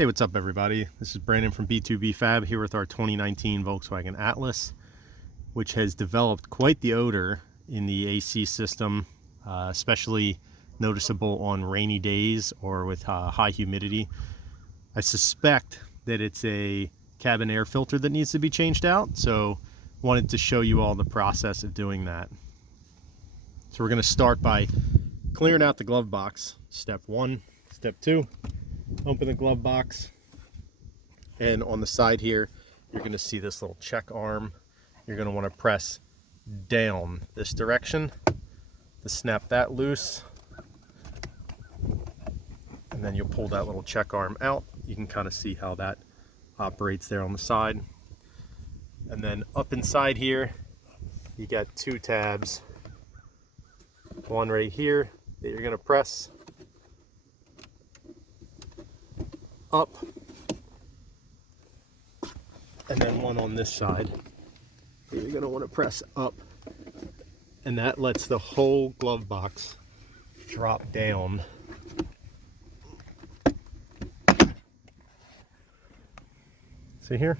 Hey, what's up everybody? This is Brandon from B2B Fab here with our 2019 Volkswagen Atlas, which has developed quite the odor in the AC system, especially noticeable on rainy days or with high humidity. I suspect that it's a cabin air filter that needs to be changed out, so wanted to show you all the process of doing that. So we're going to start by clearing out the glove box. Step one. Step two, open the glove box, and on the side here you're going to see this little check arm. You're going to want to press down this direction to snap that loose, and then you'll pull that little check arm out. You can kind of see how that operates there on the side. And then up inside here you got two tabs, one right here that you're going to press up, and then one on this side that you're going to want to press up, and that lets the whole glove box drop down. See here?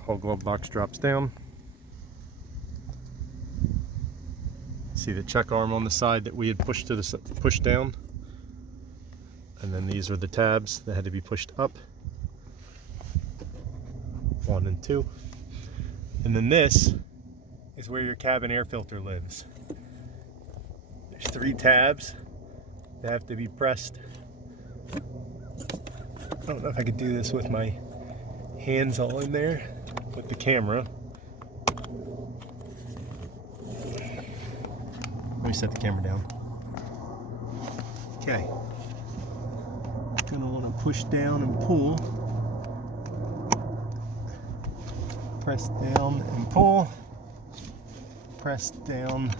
Whole glove box drops down. See the check arm on the side that we had pushed down? And then these are the tabs that had to be pushed up. 1 and 2. And then this is where your cabin air filter lives. There's 3 tabs that have to be pressed. I don't know if I could do this with my hands all in there with the camera. Let me set the camera down. Okay. Gonna want to push down and pull. Press down and pull. Press down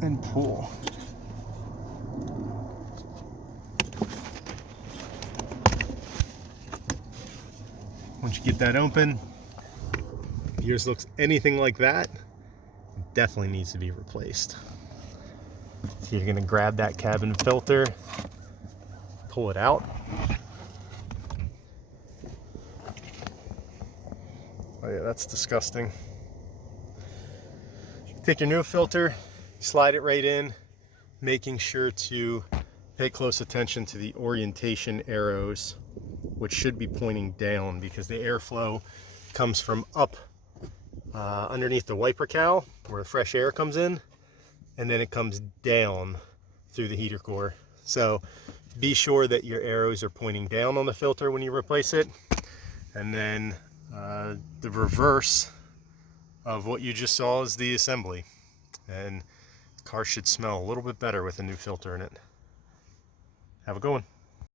and pull. Once you get that open, if yours looks anything like that, it definitely needs to be replaced. So you're going to grab that cabin filter, pull it out. Oh yeah, that's disgusting. Take your new filter, slide it right in, making sure to pay close attention to the orientation arrows, which should be pointing down because the airflow comes from up underneath the wiper cowl where the fresh air comes in, and then it comes down through the heater core. So be sure that your arrows are pointing down on the filter when you replace it. And then the reverse of what you just saw is the assembly. And the car should smell a little bit better with a new filter in it. Have a good one.